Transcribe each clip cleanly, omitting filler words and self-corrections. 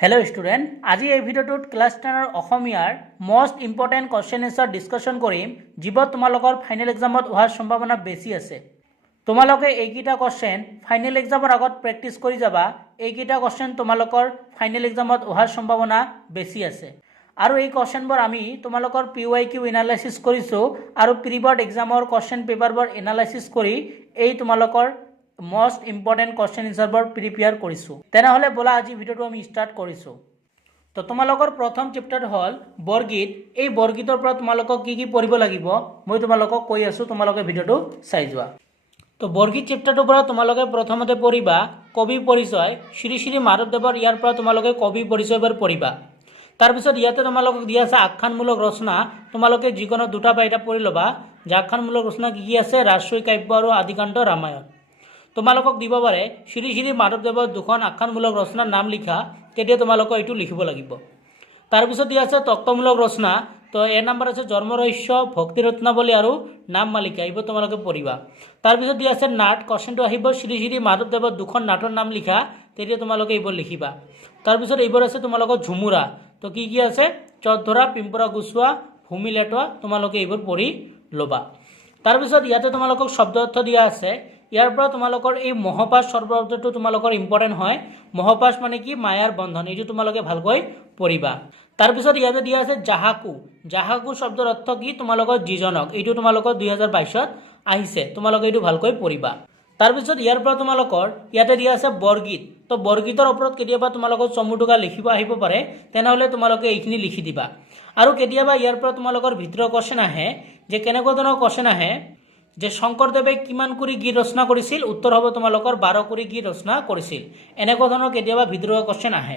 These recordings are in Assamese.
हेलो स्टूडेंट आज এই ভিডিওটোত ক্লাস 10 অসমীয়াৰ most important question answer discussion কৰিম যিবোৰ তোমালোকৰ ফাইনেল এক্সামত হোৱাৰ সম্ভাৱনা বেছি আছে। তোমালোকে এইকেইটা কোশ্চেন ফাইনেল এক্সামৰ আগত প্ৰেক্টিছ কৰি যাবা। এইকেইটা কোশ্চেন তোমালোকৰ ফাইনেল এক্সামত হোৱাৰ সম্ভাৱনা বেছি আছে আৰু এই কোশ্চেনবোৰ আমি তোমালোকৰ PYQ এনালাইসিস কৰিছো আৰু প্ৰি বোৰ্ড এক্সামৰ কোশ্চেন পেপাৰবোৰ এনালাইসিস কৰি এই তোমালোকৰ মোস্ট ইম্পৰ্টেন্ট কোশ্চেন এনসাৰবোৰ প্ৰিপেয়াৰ কৰিছো। তেনেহলে বলা আজি ভিডিওটো আমি স্টাৰ্ট কৰিছো। তো তোমালোকৰ প্ৰথম চেপ্টাৰ হল বৰগীত। এই বৰগীতৰ পৰা তোমালোকক কি পঢ়িব লাগিব মই তোমালোকক কৈ আছো, তোমালোকে ভিডিওটো চাই যোৱা। তো বৰগীত চেপ্টাৰটোৰ পৰা তোমালোকে প্ৰথমতে পঢ়িবা কবি পৰিচয়। শ্ৰী শ্ৰী মাধৱদেৱৰ ইয়াৰ পৰা তোমালোকে কবি পৰিচয়বোৰ পঢ়িবা। তাৰপিছত ইয়াতে তোমালোকক দিয়া আছে আখ্যানমূলক ৰচনা। তোমালোকে যিকোনো দুটা বা এটা পঢ়ি ল'বা যে আখ্যানমূলক ৰচনা কি আছে, ৰাজশ্বৰী কাব্য আৰু আদিকান্ত ৰামায়ণ। তোমালোকক দিব পাৰে শ্ৰী শ্ৰী মাধৱদেৱৰ দুখন আখ্যানমূলক ৰচনাৰ নাম লিখা, তেতিয়া তোমালোকে এইটো লিখিব লাগিব। তাৰপিছত দিয়া আছে তত্ত্বমূলক ৰচনা। তো এ নম্বৰ আছে জন্ম ৰহস্য, ভক্তি ৰত্নাৱলী আৰু নাম মালিকা, এইবোৰ তোমালোকে পঢ়িবা। তাৰপিছত দিয়া আছে নাট। কোশ্চেনটো আহিব শ্ৰী শ্ৰী মাধৱদেৱৰ দুখন নাটৰ নাম লিখা, তেতিয়া তোমালোকে এইবোৰ লিখিবা। তাৰপিছত এইবোৰ আছে তোমালোকৰ ঝুমুৰা। তো কি আছে, চট ধৰা, পিম্পৰা গুচোৱা, ভূমি লেটোৱা, তোমালোকে এইবোৰ পঢ়ি ল'বা। তাৰপিছত ইয়াতে তোমালোকক শব্দ অৰ্থ দিয়া আছে। ইয়াৰ পৰা তোমালোকৰ এই মহাপাশ শব্দটো তোমালোকৰ ইম্পৰ্টেন্ট হয়। মহাপাশ মানে কি, মায়াৰ বন্ধন, এইটো তোমালোকে ভালকৈ পঢ়িবা। তাৰপিছত ইয়াতে দিয়া আছে জাহাকু। জাহাকু শব্দৰ অৰ্থ কি, তোমালোকৰ যিজনক, এইটো তোমালোকৰ 2022ত আহিছে, তোমালোকে এইটো ভালকৈ পঢ়িবা। তাৰপিছত ইয়াৰ পৰা তোমালোকৰ ইয়াতে দিয়া আছে বৰগীত। তো বৰগীতৰ ওপৰত কেতিয়াবা তোমালোকৰ চমু টোকা লিখিব আহিব পাৰে, তেনেহ'লে তোমালোকে এইখিনি লিখি দিবা। আৰু কেতিয়াবা ইয়াৰ পৰা তোমালোকৰ ভিতৰৰ কোশ্চেন আহে যে কেনেকুৱা ধৰণৰ কোশ্চেন আহে যে শংকৰদেৱে কিমান কৰি গীত ৰচনা কৰিছিল, উত্তৰ হ'ব তোমালোকৰ 12 কৰি গীত ৰচনা কৰিছিল। এনেকুৱা ধৰণৰ কেতিয়াবা ভিতৰুৱা কোশ্চেন আহে।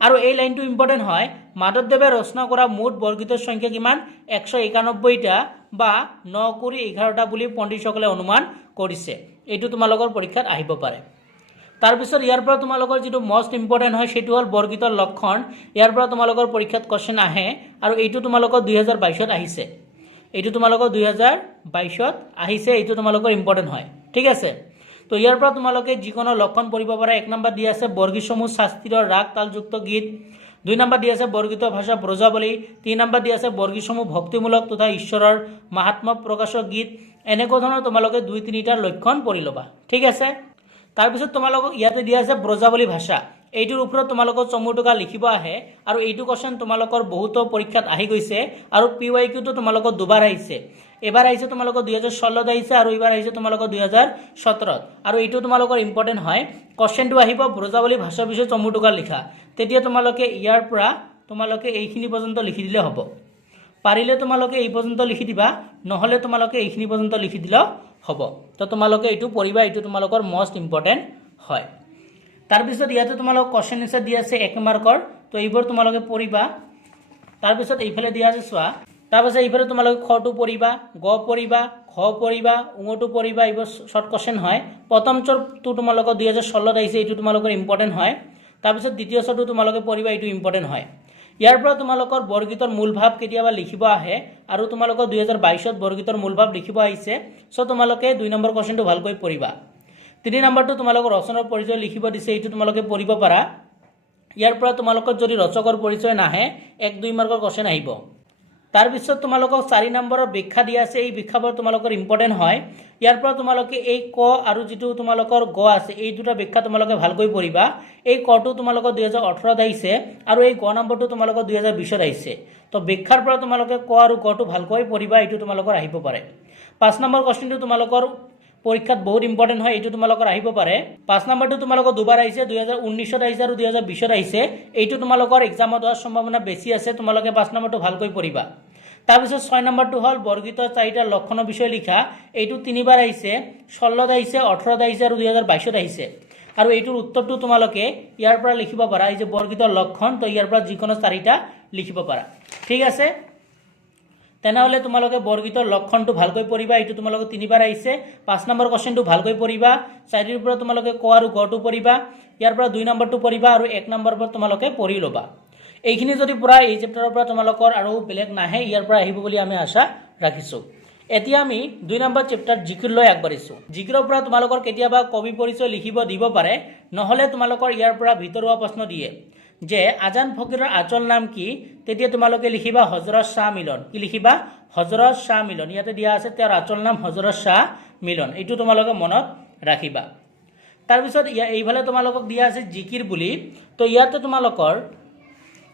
আৰু এই লাইনটো ইম্পৰ্টেন্ট হয়, মাধৱদেৱে ৰচনা কৰা মুঠ বৰগীতৰ সংখ্যা কিমান, 191টা বা 9 কৰি 11টা বুলি পণ্ডিতসকলে অনুমান কৰিছে। এইটো তোমালোকৰ পৰীক্ষাত আহিব পাৰে। তাৰপিছত ইয়াৰ পৰা তোমালোকৰ যিটো মষ্ট ইম্পৰ্টেন্ট হয় সেইটো হ'ল বৰগীতৰ লক্ষণ। ইয়াৰ পৰা তোমালোকৰ পৰীক্ষাত কোশ্চেন আহে আৰু এইটো তোমালোকৰ 2022ত আহিছে। এইটো তোমালোকৰ 2022ত আহিছে, এইটো তোমালোকৰ ইম্পৰ্টেন্ট হয়, ঠিক আছে। তো ইয়াৰ পৰা তোমালোকে যিকোনো লক্ষণ পঢ়িব পাৰা। 1 নম্বৰ দিয়া আছে বৰগীতসমূহ শাস্ত্ৰীয় ৰাগ তালযুক্ত গীত। 2 নম্বৰ দিয়া আছে বৰগীতৰ ভাষা ব্ৰজাৱলী। 3 নম্বৰ দিয়া আছে বৰগীতসমূহ ভক্তিমূলক তথা ঈশ্বৰৰ মাহাত্ম্য প্ৰকাশক গীত। এনেকুৱা ধৰণৰ তোমালোকে 2-3টা লক্ষণ পঢ়ি ল'বা, ঠিক আছে। তাৰপিছত তোমালোকক ইয়াতে দিয়া আছে ব্ৰজাৱলী ভাষা। এইটোৰ ওপৰত তোমালোকৰ চমু টোকা লিখিব আহে আৰু এইটো কোশ্চেন তোমালোকৰ বহুতো পৰীক্ষাত আহি গৈছে আৰু PYQটো তোমালোকৰ দুবাৰ আহিছে। এবাৰ আহিছে তোমালোকৰ 2016ত আহিছে আৰু এইবাৰ আহিছে তোমালোকৰ 2017ত। আৰু এইটো তোমালোকৰ ইম্পৰ্টেন্ট হয়। কোশ্চেনটো আহিব ব্ৰজাৱলী ভাষাৰ বিষয়ে চমু টোকা লিখা, তেতিয়া তোমালোকে ইয়াৰ পৰা তোমালোকে এইখিনি পৰ্যন্ত লিখি দিলে হ'ব। পাৰিলে তোমালোকে এই পৰ্যন্ত লিখি দিবা, নহ'লে তোমালোকে এইখিনি পৰ্যন্ত লিখি দিলেও হ'ব। তো তোমালোকে এইটো পঢ়িবা, এইটো তোমালোকৰ মষ্ট ইম্পৰ্টেন্ট হয়। তাৰপিছত ইয়াতে তোমালোক কোশ্চেন এনসাৰ দিয়া আছে 1 মাৰ্কৰ। তো এইবোৰ তোমালোকে পঢ়িবা। তাৰপিছত এইফালে দিয়া আছে চোৱা। তাৰপিছত এইফালে তোমালোকে খটো পঢ়িবা, গ পঢ়িবা, খ পঢ়িবা, উঙটো পঢ়িবা। এইবোৰ শৰ্ট কোশ্চেন হয়। প্ৰথম চৰটো তোমালোকৰ 2016ত আহিছে, এইটো তোমালোকৰ ইম্পৰ্টেন্ট হয়। তাৰপিছত দ্বিতীয় চৰটো তোমালোকে পঢ়িবা, এইটো ইম্পৰ্টেন্ট হয়। ইয়াৰ পৰা তোমালোকৰ বৰগীতৰ মূল ভাৱ কেতিয়াবা লিখিব আহে আৰু তোমালোকৰ 2022ত বৰগীতৰ মূল ভাৱ লিখিব আহিছে। চ' তোমালোকে 2 নম্বৰ কোশ্চেনটো ভালকৈ পঢ়িবা। 3 নম্বৰটো তোমালোকৰ ৰচনাৰ পৰিচয় লিখিব দিছে, এইটো তোমালোকে পঢ়িব পাৰা। ইয়াৰ পৰা তোমালোকৰ যদি ৰচকৰ পৰিচয় নাহে 1-2 মাৰ্কৰ কোশ্চেন আহিব। তাৰপিছত তোমালোকক 4 নম্বৰৰ ব্যাখ্যা দিয়া আছে। এই ব্যাখ্যাবোৰ তোমালোকৰ ইম্পৰ্টেন্ট হয়। ইয়াৰ পৰা তোমালোকে এই ক আৰু যিটো তোমালোকৰ গ আছে, এই দুটা ব্যাখ্যা তোমালোকে ভালকৈ পঢ়িবা। এই কটো তোমালোকৰ 2018ত আহিছে আৰু এই গ নম্বৰটো তোমালোকৰ 2020ত আহিছে। তো ব্যাখ্যাৰ পৰা তোমালোকে ক আৰু গটো ভালকৈ পঢ়িবা, এইটো তোমালোকৰ আহিব পাৰে। 5 নম্বৰ কোশ্চেনটো তোমালোকৰ পৰীক্ষাত বহুত ইম্পৰ্টেন্ট হয়, এইটো তোমালোকৰ আহিব পাৰে। 5 নম্বৰটো তোমালোকৰ দুবাৰ আহিছে, 2019ত আহিছে আৰু 2020ত আহিছে। এইটো তোমালোকৰ এক্সামত হোৱাৰ সম্ভাৱনা বেছি আছে, তোমালোকে 5 নম্বৰটো ভালকৈ পঢ়িবা। তাৰপিছত 6 নম্বৰটো হ'ল বৰগীতৰ 4টা লক্ষণৰ বিষয়ে লিখা। এইটো 3বাৰ আহিছে, 16ত আহিছে, 18ত আহিছে আৰু 2022ত আহিছে। আৰু এইটোৰ উত্তৰটো তোমালোকে ইয়াৰ পৰা লিখিব পাৰা, এই যে বৰগীতৰ লক্ষণ, তো ইয়াৰ পৰা যিকোনো 4টা লিখিব পাৰা, ঠিক আছে। তেনেহ'লে তোমালোকে বৰগীতৰ লক্ষণটো ভালকৈ পঢ়িবা, এইটো তোমালোকে 3বাৰ আহিছে। 5 নম্বৰ কোশ্চেনটো ভালকৈ পঢ়িবা। 4ৰ পৰা তোমালোকে ক আৰু গটো পঢ়িবা। ইয়াৰ পৰা 2 নম্বৰটো পঢ়িবা আৰু 1 নম্বৰৰ পৰা তোমালোকে পঢ়ি ল'বা। এইখিনি যদি পুৰা এই চেপ্টাৰৰ পৰা তোমালোকৰ আৰু বেলেগ নাহে, ইয়াৰ পৰা আহিব বুলি আমি আশা ৰাখিছোঁ। এতিয়া আমি 2 নম্বৰ চেপ্টাৰ জিকিৰ লৈ আগবাঢ়িছোঁ। জিকিৰৰ পৰা তোমালোকৰ কেতিয়াবা কবি পৰিচয় লিখিব দিব পাৰে, নহ'লে তোমালোকৰ ইয়াৰ পৰা ভিতৰুৱা প্ৰশ্ন দিয়ে যে আজান ফকীৰৰ আচল নাম কি, তেতিয়া তোমালোকে লিখিবা হজৰত শাহ মিলন। কি লিখিবা? হজৰত শাহ মিলন। ইয়াতে দিয়া আছে তেওঁৰ আচল নাম হজৰত শাহ মিলন। এইটো তোমালোকে মনত ৰাখিবা। তাৰপিছত এইফালে তোমালোকক দিয়া আছে জিকিৰ বুলি। তো ইয়াতে তোমালোকৰ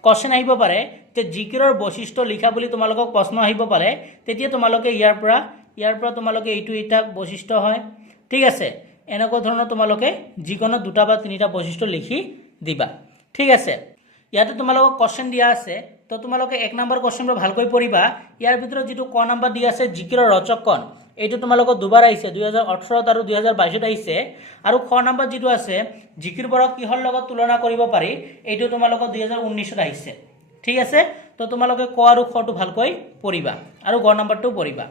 কোৱেশ্চন আহিব পাৰে যে জিকিৰৰ বৈশিষ্ট্য লিখা বুলি তোমালোকক প্ৰশ্ন আহিব পাৰে। তেতিয়া তোমালোকে ইয়াৰ পৰা তোমালোকে এইটো এটা বৈশিষ্ট্য হয়, ঠিক আছে, এনেকুৱা ধৰণৰ তোমালোকে যিকোনো দুটা বা তিনিটা বৈশিষ্ট্য লিখি দিবা, ঠিক আছে। ইয়াতে তোমালোকক কোৱেশ্চন দিয়া আছে, তো তোমালোকে 1 নম্বৰ কোৱেশ্চনটো ভালকৈ পঢ়িবা। ইয়াৰ ভিতৰত যিটো ক নম্বৰ দিয়া আছে জিকিৰৰ ৰচক কোন, এইটো তোমালোকক দুবাৰ আহিছে, 2018 আৰু 2022 আহিছে। আৰু খ নম্বৰ যিটো আছে জিকিৰবোৰক কিহৰ লগত তুলনা কৰিব পাৰি, এইটো তোমালোকক 2019 আহিছে, ঠিক আছে। তো তোমালোকে ক আৰু খটো ভালকৈ পঢ়িবা আৰু গ নম্বৰটো পঢ়িবা।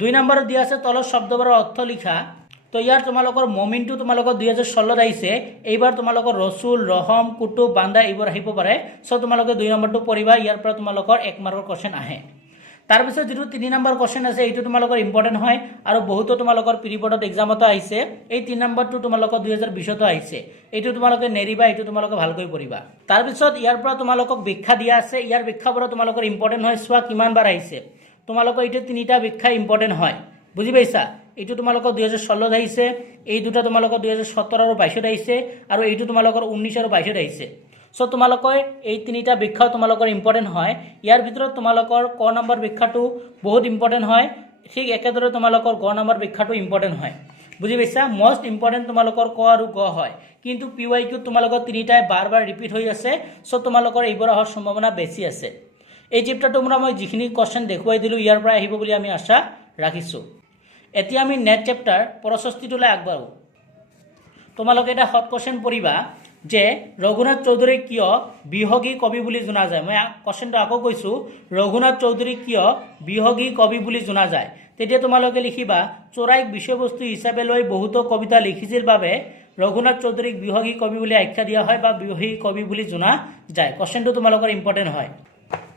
2 নম্বৰত দিয়া আছে তলৰ শব্দবোৰৰ অৰ্থ লিখা। তো ইয়াৰ তোমালোকৰ মমিনটো তোমালোকৰ 2016 আহিছে। এইবাৰ তোমালোকৰ ৰসুল, ৰহম, কুতুব, বান্দা এইবোৰ আহিব পাৰে। সো তোমালোকে 2 নম্বৰটো পঢ়িবা, ইয়াৰ পৰা তোমালোকৰ 1 মাৰ্কৰ কোৱেশ্চন আহে। তাৰপিছত যিটো 3 নম্বৰ কোৱেশ্চন আছে এইটো তোমালোকৰ ইম্পৰ্টেণ্ট হয় আৰু বহুতো তোমালোকৰ প্ৰিবৰ্ডত এক্সামতো আহিছে। এই 3 নম্বৰটো তোমালোকৰ 2020তো আহিছে। এইটো তোমালোকে নেৰিবা, এইটো তোমালোকে ভালকৈ পঢ়িবা। তাৰপিছত ইয়াৰ পৰা তোমালোকক ব্যাখ্যা দিয়া আছে। ইয়াৰ ব্যাখ্যাবোৰ তোমালোকৰ ইম্পৰ্টেণ্ট হয়, চোৱা কিমান বাৰ আহিছে। তোমালোকৰ এইটো তিনিটা ব্যাখ্যা ইম্পৰ্টেণ্ট হয়, বুজি পাইছা। এইটো তোমালোকৰ 2016 আহিছে, এই দুটা তোমালোকৰ 2017 আৰু 22 আহিছে, আৰু এইটো তোমালোকৰ 19 আৰু 22 আহিছে। সো তোমালোকৰ এই তিনিটা ব্যাখ্যা তোমালোকৰ ইম্পৰ্টেণ্ট হয়। ইয়াৰ ভিতৰত তোমালোকৰ ক নম্বৰ ব্যাখ্যাটো বহুত ইম্পৰ্টেণ্ট হয়, ঠিক একেদৰে তোমালোকৰ গ নম্বৰ ব্যাখ্যাটো ইম্পৰ্টেণ্ট হয়, বুজি পাইছা। মোষ্ট ইম্পৰ্টেণ্ট তোমালোকৰ ক আৰু গ হয়, কিন্তু PYQ তোমালোকৰ তিনিটাই বাৰ বাৰ ৰিপিট হৈ আছে। সো তোমালোকৰ এইবোৰ অহাৰ সম্ভাৱনা বেছি আছে। এই চেপ্টাৰটো মই যিখিনি কোৱেশ্চন দেখুৱাই দিলোঁ ইয়াৰ পৰা আহিব বুলি আমি আশা ৰাখিছোঁ। এতিয়া আমি নেক্সট চেপ্টাৰ 65টোলৈ আগবাঢ়ো। তোমালোকে এটা হট কোৱেশ্চন পঢ়িবা যে ৰঘুনাথ চৌধুৰীক কিয় বিহগী কবি বুলি জনা যায়। মই কোৱেশ্চনটো আকৌ কৈছোঁ, ৰঘুনাথ চৌধুৰীক কিয় বিহগী কবি বুলি জনা যায়। তেতিয়া তোমালোকে লিখিবা চোৰাইক বিষয়বস্তু হিচাপে লৈ বহুতো কবিতা লিখিছিল বাবে ৰঘুনাথ চৌধুৰীক বিহগী কবি বুলি আখ্যা দিয়া হয় বা বিহগী কবি বুলি জনা যায়। কোৱেশ্চনটো তোমালোকৰ ইম্পৰ্টেণ্ট হয়।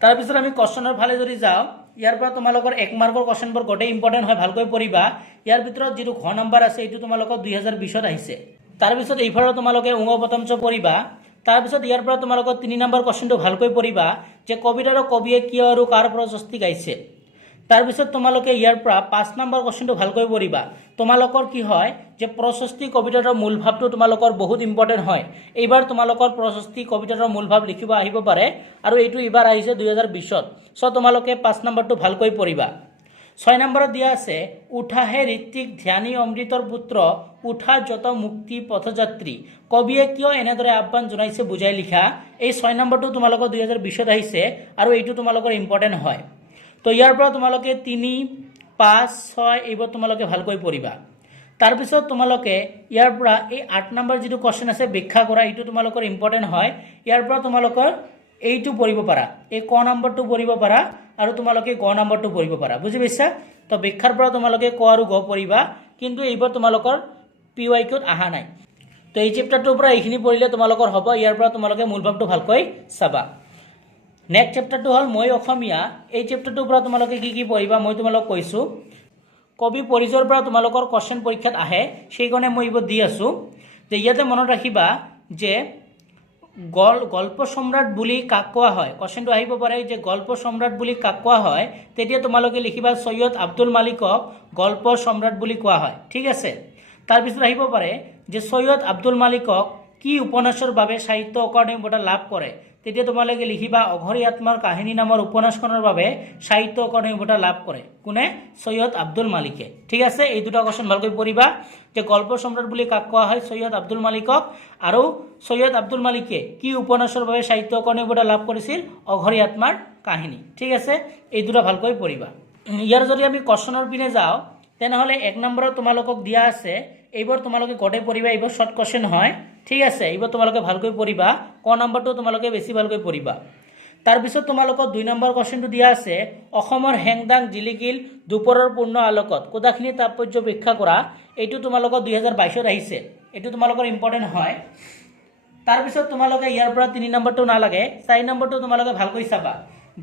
তাৰপিছত আমি কোৱেশ্চনৰ ফালে যদি যাওঁ, ইয়াৰ পৰা তোমালোকৰ 1 মাৰ্কৰ কোৱেশ্চনবোৰ গোটেই ইম্পৰ্টেণ্ট হয়, ভালকৈ পঢ়িবা। ইয়াৰ ভিতৰত যিটো ঘ নম্বৰ আছে এইটো তোমালোকৰ 2020 আহিছে। তাৰপিছত এইফালে তোমালোকে উঙপতঞ্চ পঢ়িবা। তাৰপিছত ইয়াৰ পৰা তোমালোকৰ 3 নম্বৰ কোৱেশ্চনটো ভালকৈ পঢ়িবা যে কবিতাৰ কবিয়ে কিয় আৰু কাৰ প্ৰশস্তি গাইছে। তাৰপিছত তোমালোকে ইয়াৰ পৰা 5 নম্বৰ কোৱেশ্চনটো ভালকৈ পঢ়িবা। তোমালোকৰ কি হয় যে প্ৰশস্তি কবিতাৰ মূল ভাৱটো তোমালোকৰ বহুত ইম্পৰ্টেণ্ট হয়। এইবাৰ তোমালোকৰ প্ৰশস্তি কবিতাৰ মূল ভাৱ লিখিব আহিব পাৰে, আৰু এইটো এইবাৰ আহিছে 2020। সো তোমালোকে 5 নম্বৰটো ভালকৈ পঢ়িবা। 6 নম্বৰত দিয়া আছে উঠাহে ঋত্বিক ধ্যানী অমৃতৰ পুত্ৰ, উঠা যত মুক্তি পথযাত্ৰী, কবিয়ে কিয় এনেদৰে আহ্বান জনাইছে বুজাই লিখা। এই 6 নম্বৰটো তোমালোকৰ 2020 আহিছে, আৰু এইটো তোমালোকৰ ইম্পৰ্টেণ্ট হয়। তো ইয়াৰ পৰা তোমালোকে 3, 5, 6 এইবোৰ তোমালোকে ভালকৈ পঢ়িবা। তাৰপিছত তোমালোকে ইয়াৰ পৰা এই 8 নম্বৰ যিটো কোৱেশ্চন আছে ব্যাখ্যা কৰা, এইটো তোমালোকৰ ইম্পৰ্টেণ্ট হয়। ইয়াৰ পৰা তোমালোকৰ এইটো পঢ়িব পাৰা, এই ক নম্বৰটো পঢ়িব পাৰা, আৰু তোমালোকে গ নম্বৰটো পঢ়িব পাৰা, বুজি পাইছা। তো ব্যাখ্যাৰ পৰা তোমালোকে ক আৰু গ পঢ়িবা, কিন্তু এইবোৰ তোমালোকৰ PYQত অহা নাই। তো এই চেপ্টাৰটোৰ পৰা এইখিনি পঢ়িলে তোমালোকৰ হ'ব। ইয়াৰ পৰা তোমালোকে মূল ভাৱটো ভালকৈ চাবা। নেক্সট চেপ্টাৰটো হ'ল মই অসমীয়া। এই চেপ্টাৰটোৰ পৰা তোমালোকে কি কি পঢ়িবা মই তোমালোকক কৈছোঁ। কবি পৰিচয়ৰ পৰা তোমালোকৰ কোৱেশ্চন পৰীক্ষাত আহে, সেইকাৰণে মই এইবোৰ দি আছোঁ। যে ইয়াতে মনত ৰাখিবা যে গল্প সম্ৰাট বুলি কাক কোৱা হয়। কোৱেশ্চনটো আহিব পাৰে যে গল্প সম্ৰাট বুলি কাক কোৱা হয়। তেতিয়া তোমালোকে লিখিবা সৈয়দ আব্দুল মালিকক গল্প সম্ৰাট বুলি কোৱা হয়, ঠিক আছে। তাৰপিছত আহিব পাৰে যে সৈয়দ আব্দুল মালিকক কি উপন্যাসৰ বাবে সাহিত্য অকাডেমি বঁটা লাভ কৰে। তেতিয়া তোমালোকে লিখিবা অঘৰী আত্মাৰ কাহিনী নামৰ উপন্যাসখনৰ বাবে সাহিত্য অকাডেমি বঁটা লাভ কৰে কোনে, সৈয়দ আব্দুল মালিকে, ঠিক আছে। এই দুটা কোৱেশ্চন ভালকৈ পঢ়িবা যে গল্প সম্ৰাট বুলি কাক কোৱা হয়, সৈয়দ আব্দুল মালিকক, আৰু সৈয়দ আব্দুল মালিকে কি উপন্যাসৰ বাবে সাহিত্য অকাডেমি বঁটা লাভ কৰিছিল, অঘৰী আত্মাৰ কাহিনী, ঠিক আছে। এই দুটা ভালকৈ পঢ়িবা। ইয়াৰ যদি আমি কোৱেশ্চনৰ পিনে যাওঁ, তেনেহ'লে 1 নম্বৰত তোমালোকক দিয়া আছে, এইবোৰ তোমালোকে গোটেই পঢ়িবা। এইবোৰ শৰ্ট কোৱেশ্চন হয়, ঠিক আছে। এইবোৰ তোমালোকে ভালকৈ পঢ়িবা। ক নম্বৰটো তোমালোকে বেছি ভালকৈ পঢ়িবা। তাৰপিছত তোমালোকক 2 নম্বৰ কোৱেশ্চনটো দিয়া আছে অসমৰ হেংদাং জিলিকিল দুপৰৰ পূৰ্ণ আলোকত কোদাখিনি তাৎপৰ্য ব্যাখ্যা কৰা। এইটো তোমালোকৰ 2022 আহিছে, এইটো তোমালোকৰ ইম্পৰ্টেণ্ট হয়। তাৰপিছত তোমালোকে ইয়াৰ পৰা 3 নম্বৰটো নালাগে, 4 নম্বৰটো তোমালোকে ভালকৈ চাবা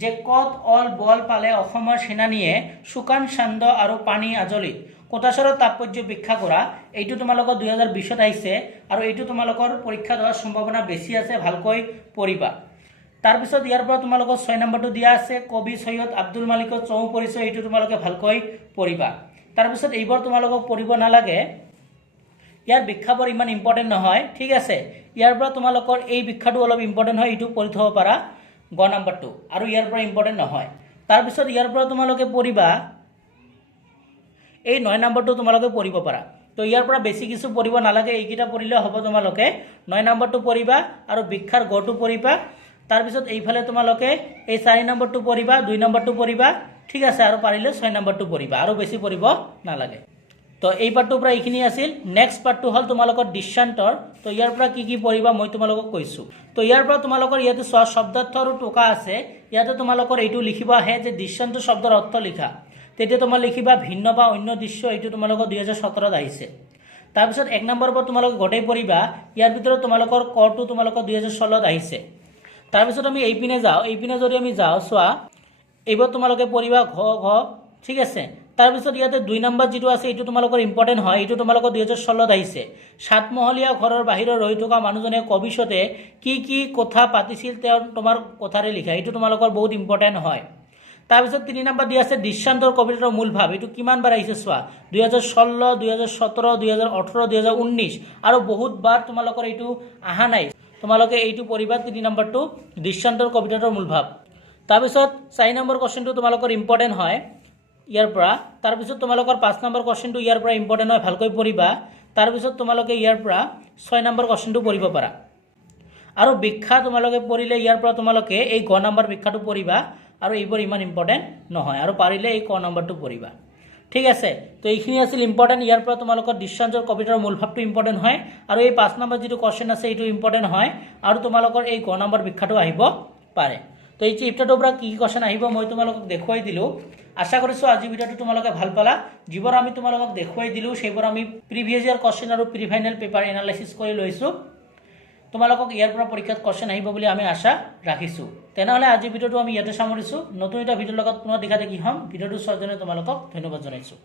যে কত অল বল পালে অসমৰ সেনানীয়ে শুকান চান্দ আৰু পানী আজলিত কোটাচৰৰ তাৎপৰ্য ব্যাখ্যা কৰা এইটো তোমালোকৰ 2020ত আহিছে আৰু এইটো তোমালোকৰ পৰীক্ষাত হোৱাৰ সম্ভাৱনা বেছি আছে, ভালকৈ পঢ়িবা। তাৰপিছত ইয়াৰ পৰা তোমালোকৰ 6 নম্বৰটো দিয়া আছে কবি সৈয়দ আব্দুল মালিকৰ চৌ পৰিচয়, এইটো তোমালোকে ভালকৈ পঢ়িবা। তাৰপিছত এইবোৰ তোমালোকক পঢ়িব নালাগে, ইয়াৰ ব্যাখ্যাবোৰ ইমান ইম্পৰ্টেণ্ট নহয়, ঠিক আছে। ইয়াৰ পৰা তোমালোকৰ এই ব্যাখ্যাটো অলপ ইম্পৰ্টেণ্ট হয়, এইটো পঢ়ি থ'ব পাৰা গ নম্বৰটো, আৰু ইয়াৰ পৰা ইম্পৰ্টেণ্ট নহয়। তাৰপিছত ইয়াৰ পৰা তোমালোকে পঢ়িবা এই 9 নম্বৰটো তোমালোকে পঢ়িব পাৰা। তো ইয়াৰ পৰা বেছি কিছু পঢ়িব নালাগে, এইকেইটা পঢ়িলে হ'ব। তোমালোকে 9 নম্বৰটো পঢ়িবা আৰু ব্যাখ্যাৰ গটো পঢ়িবা। তাৰপিছত এইফালে তোমালোকে এই 4 নম্বৰটো পঢ়িবা, 2 নম্বৰটো পঢ়িবা, ঠিক আছে, আৰু পাৰিলে 6 নম্বৰটো পঢ়িবা, আৰু বেছি পঢ়িব নালাগে। তো এই পাৰ্টটোৰ পৰা এইখিনি আছিল। নেক্সট পাৰ্টটো হ'ল তোমালোকৰ দৃশ্যান্তৰ। তো ইয়াৰ পৰা কি কি পঢ়িবা মই তোমালোকক কৈছোঁ। তো ইয়াৰ পৰা তোমালোকৰ ইয়াতে চোৱা শব্দাৰ্থ আৰু টোকা আছে। ইয়াতে তোমালোকৰ এইটো লিখিব আহে যে দৃশ্যান্ত শব্দৰ অৰ্থ লিখা, তেতিয়া তোমাৰ লিখিবা ভিন্ন বা অন্য দৃশ্য, এইটো তোমালোকৰ 2017ত আহিছে। তাৰপিছত 1 নম্বৰৰ পৰা তোমালোকে গোটেই পঢ়িবা, ইয়াৰ ভিতৰত তোমালোকৰ কটো তোমালোকৰ 2016ত আহিছে। তাৰপিছত আমি এইপিনে যাওঁ, এইপিনে যদি আমি যাওঁ চোৱা এইবোৰ তোমালোকে পঢ়িবা ঘ ঘ, ঠিক আছে। তাৰপিছত ইয়াতে 2 নম্বৰ যিটো আছে এইটো তোমালোকৰ ইম্পৰ্টেণ্ট হয়, এইটো তোমালোকৰ 2016ত আহিছে। 7মহলীয়া ঘৰৰ বাহিৰত ৰৈ থকা মানুহজনে ভৱিষ্যতে কি কি কথা পাতিছিল তেওঁৰ তোমাৰ কথাৰে লিখা, এইটো তোমালোকৰ বহুত ইম্পৰ্টেণ্ট হয়। তাৰপিছত 3 নম্বৰ দিয়া আছে দৃশ্যান্তৰ কবিতাৰ মূল ভাৱ, এইটো কিমান বাৰ আহিছে চোৱা 2016, 2017, 2018, 2019 আৰু বহুতবাৰ তোমালোকৰ এইটো অহা নাই। তোমালোকে এইটো পঢ়িবা 3 নম্বৰটো দৃশ্যান্তৰ কবিতাৰ মূল ভাৱ। তাৰপিছত 4 নম্বৰ কুৱেশ্যনটো তোমালোকৰ ইম্পৰ্টেণ্ট হয় ইয়াৰ পৰা। তাৰপিছত তোমালোকৰ 5 নম্বৰ কুৱেশ্যনটো ইয়াৰ পৰা ইম্পৰ্টেণ্ট হয়, ভালকৈ পঢ়িবা। তাৰপিছত তোমালোকে ইয়াৰ পৰা 6 নম্বৰ কুৱেশ্যনটো পঢ়িব পাৰা। আৰু ব্যাখ্যা তোমালোকে পঢ়িলে ইয়াৰ পৰা তোমালোকে এই গ নম্বৰ ব্যাখ্যাটো পঢ়িবা, আৰু এইবোৰ ইমান ইম্পৰ্টেণ্ট নহয়, আৰু পাৰিলে এই ক নম্বৰটো পঢ়িবা, ঠিক আছে। তো এইখিনি আছিল ইম্পৰ্টেণ্ট। ইয়াৰ পৰা তোমালোকৰ দৃশ্যান্তৰ কবিতাৰ মূল ভাৱটো ইম্পৰ্টেণ্ট হয়, আৰু এই 5 নম্বৰ যিটো কুৱেশ্যন আছে এইটো ইম্পৰ্টেণ্ট হয়, আৰু তোমালোকৰ এই গ নম্বৰ ব্যাখ্যাটো আহিব পাৰে। তো এই চেপ্টাৰটোৰ পৰা কি কুৱেশ্যন আহিব মই তোমালোকক দেখুৱাই দিলোঁ। আশা কৰিছোঁ আজি ভিডিঅ'টো তোমালোকে ভাল পালা। যিবোৰ আমি তোমালোকক দেখুৱাই দিলোঁ সেইবোৰ আমি প্ৰিভিয়াছ ইয়াৰ কুৱেশ্যন আৰু প্ৰি ফাইনেল পেপাৰ এনালাইচিছ কৰি লৈছোঁ। তোমালোকক ইয়াৰ পৰা পৰীক্ষাত কুৱেশ্যন আহিব বুলি আমি আশা ৰাখিছোঁ। তেনেহ'লে আজি ভিডিঅ'টো আমি ইয়াতে সামৰিছোঁ। নতুন এটা ভিডিঅ'ৰ লগত পুনৰ দেখা দেখি হ'ম। ভিডিঅ'টো চোৱাৰ কাৰণে তোমালোকক ধন্যবাদ জনাইছোঁ।